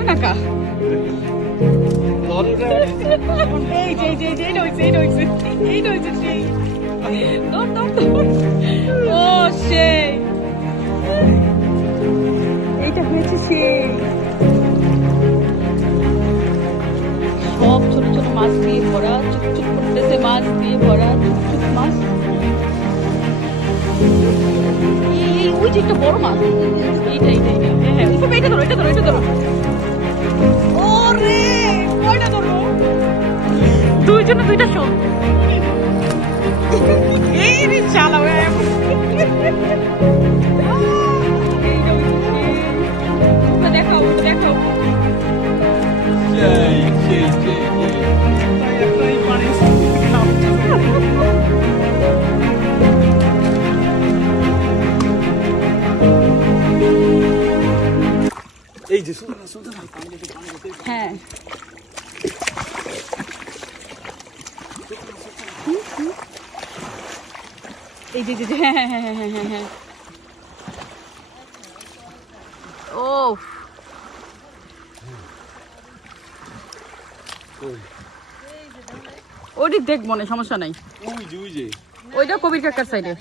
ধর না কা এই যে এই রয়েছে সেই ধর ও সেই এইটা হয়েছে সেই সব ছোট ছোট মাছ দিয়ে ভরা চুপচুপ করতেছে মাছ দিয়ে ভরা চুপচুপ মাছ ওই যে একটা বড় মাছ এইটা হ্যাঁ এটা ধরো ওরে কয়টা ধরো দুইজনে দুইটা শোন এই রে চালাও দেখাও এই যে সুলতানা হ্যাঁ এই যে হ্যাঁ ও ওইটি দেখবো না সমস্যা নাই ওই যে ওইটা কবির কাকার সাইডে